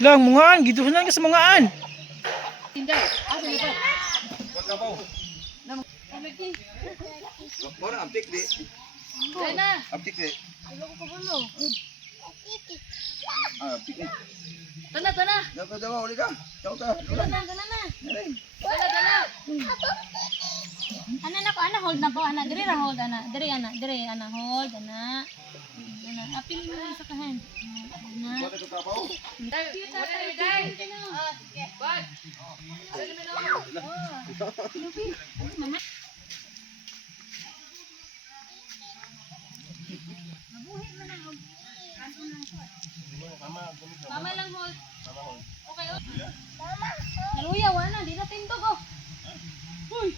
Lang mungaan, giduhan ka sa mungaan. Tinday. Asa ni ko? Kabaw. Mora aptik di. Dai na. Aptik di. Ulo ko bulo. Aptik di. Tana tana. Daw uli ka. Daw ta. Dala na. Dala. Ana hold na ko ana. Diri ra hold ana. Diri ana hold ana. Ana apil mo sa kahan. Ana. Wala ka kabaw. Dai. Sige. Bad. Mama. Mama lang hold. Okay. Mama. Naluya wala, di na tindog oh. Uy.